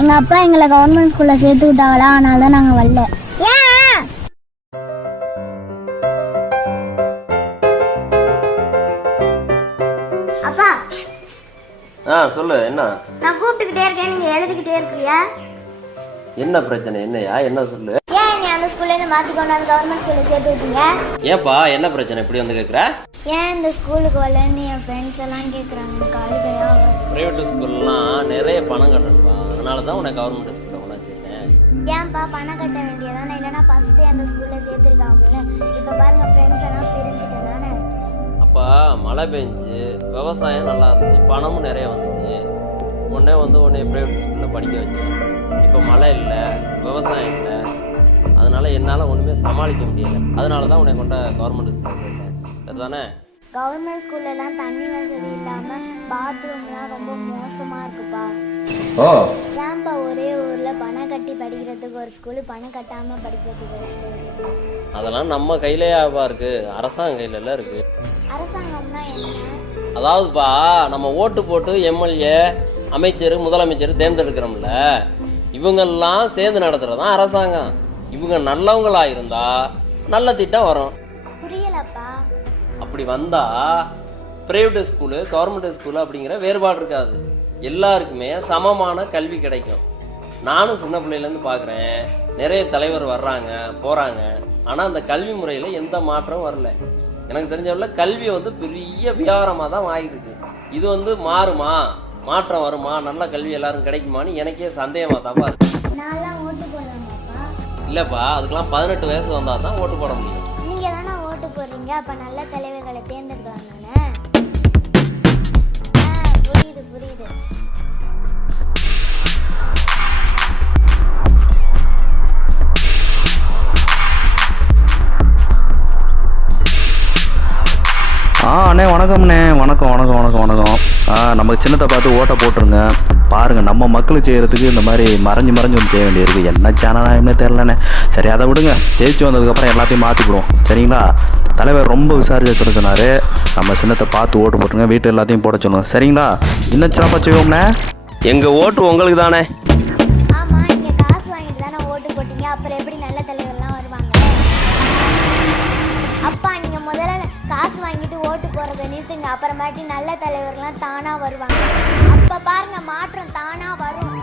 எங்க அப்பா எங்களை கவர்மெண்ட் ஸ்கூல்ல சேர்த்து விட்டாங்களா, அதனால தான் நாங்க வரல. ஏன்? அப்பா சொல்லு. என்ன? நான் கூப்பிட்டுக்கிட்டே இருக்கேன், நீங்க எழுதிக்கிட்டே இருக்கிறியா? என்ன பிரச்சனை? என்னையா? என்ன சொல்லு. ஏன் நீ அந்த ஸ்கூல்ல இருந்து மாத்தி கொண்டாந்து கவர்மெண்ட் ஸ்கூல்ல சேர்த்து விட்டீங்க? ஏப்பா என்ன பிரச்சனை இப்படி வந்து கேக்குற? ஏன் இந்த ஸ்கூலுக்கு வரலன்னு என் ஃப்ரெண்ட்ஸ் எல்லாம் கேக்குறாங்க. எனக்கு அழுகையா வருது. பிரைவேட் ஸ்கூல்லாம் நிறைய பணம் கட்டணும்ப்பா, அதனால தான் உனக்கு கவர்மெண்ட் ஸ்கூல்ல கொண்டு வச்சிருக்கேன். ஏன்பா பணம் கட்ட வேண்டியதானே? இல்லைன்னா ஃபர்ஸ்ட் அந்த ஸ்கூல்ல சேர்த்துருக்காங்கல்ல. இப்போ பாருங்க ஃப்ரெண்ட்ஸ் எல்லாம் பிரிஞ்சுட்டேன் தானே. அப்பா மழை பெஞ்சு விவசாயம் நல்லா இருந்துச்சு, பணமும் நிறைய வந்துச்சு. உடனே பிரைவேட் ஸ்கூலில் படிக்க வச்சேன். இப்போ மழை இல்லை, விவசாயம் இல்லை, அதனால என்னால் ஒன்றுமே சமாளிக்க முடியலை. அதனால தான் உன்னை கொண்ட கவர்மெண்ட் ஸ்கூலில் சேர்த்தேன். சரிதானே? கவர்மெண்ட் ஸ்கூல்ல எல்லாம் தண்ணி வசதி இல்லாம பாத்ரூம்லாம் ரொம்ப மோசமா இருக்குப்பா. ஏன்பா ஒரே ஊர்ல பணம் கட்டி படிக்கிறதுக்கு ஒரு ஸ்கூல், பணம் கட்டாம படிக்கிறதுக்கு ஒரு ஸ்கூல்? அதெல்லாம் நம்ம கையிலேயாவா இருக்கு, அரசாங்க கையில எல்லாம் இருக்கு. அரசாங்கம்னா என்ன? அதாவதுப்பா, நம்ம ஓட்டு போட்டு எம்எல்ஏ, அமைச்சர், முதலமைச்சர் தேர்ந்தெடுக்கிறோம்ல, இவங்கெல்லாம் சேர்ந்து நடத்துறதுதான் அரசாங்கம். இவங்க நல்லவங்களா இருந்தா நல்ல திட்டம் வரும். புரியலப்பா. அப்படி வந்தா பிரைவேட் ஸ்கூலு கவர்மெண்ட் ஸ்கூலு அப்படிங்கிற வேறுபாடு இருக்காது, எல்லாருக்குமே சமமான கல்வி கிடைக்கும். நானும் சின்ன பிள்ளையிலேருந்து பார்க்குறேன், நிறைய தலைவர் வர்றாங்க போகிறாங்க, ஆனால் அந்த கல்வி முறையில் எந்த மாற்றமும் வரல. எனக்கு தெரிஞ்சவரை கல்வி பெரிய வியாபாரமாக தான் ஆகிருக்கு. இது மாறுமா, மாற்றம் வருமா, நல்ல கல்வி எல்லாரும் கிடைக்குமான்னு எனக்கே சந்தேகமாக தான்ப்பா இருக்கு. இல்லைப்பா, அதுக்கெல்லாம் 18 வயசு வந்தால் தான் ஓட்டு போட முடியும். நீங்கள் தானே ஓட்டு போடுறீங்க, அப்போ நல்ல தலைவர்களை தேர்ந்தெடுக்கலாம் தானே. புரியுது புரியுது. அண்ணே வணக்கம்ண்ணே. வணக்கம் வணக்கம் வணக்கம் வணக்கம். நம்ம சின்னத்தை பார்த்து ஓட்டை போட்டுருங்க. பாருங்கள், நம்ம மக்களுக்கு செய்கிறதுக்கு இந்த மாதிரி மறைஞ்சு வந்து செய்ய வேண்டியிருக்கு. என்ன சேனல்னே தெரிலண்ணே. சரி அதை விடுங்க, ஜெயிச்சு வந்ததுக்கப்புறம் எல்லாத்தையும் மாற்றிவிடுவோம். சரிங்களா? தலைவர் ரொம்ப விசாரிச்சு சொல்ல சொன்னார். நம்ம சின்னத்தை பார்த்து ஓட்டு போட்டுருங்க, வீட்டு எல்லாத்தையும் போட சொல்லுங்கள். சரிங்களா? இன்னும் சிறப்பாக செய்வோம்ண்ணே. எங்கள் ஓட்டு உங்களுக்கு தானே. ஆமாம், நீங்கள் காசு வாங்கிட்டு தானே ஓட்டு போட்டீங்க, அப்புறம் எப்படி நல்ல தலைவர்லாம் வருவாங்க? அப்பா நீங்கள் முதல்ல காசு வாங்கிட்டு ஓட்டு போகிறத நிறுத்துங்க, அப்புறமாட்டி நல்ல தலைவர்லாம் தானாக வருவாங்க. அப்போ பாருங்க மாற்றம் தானாக வரும்.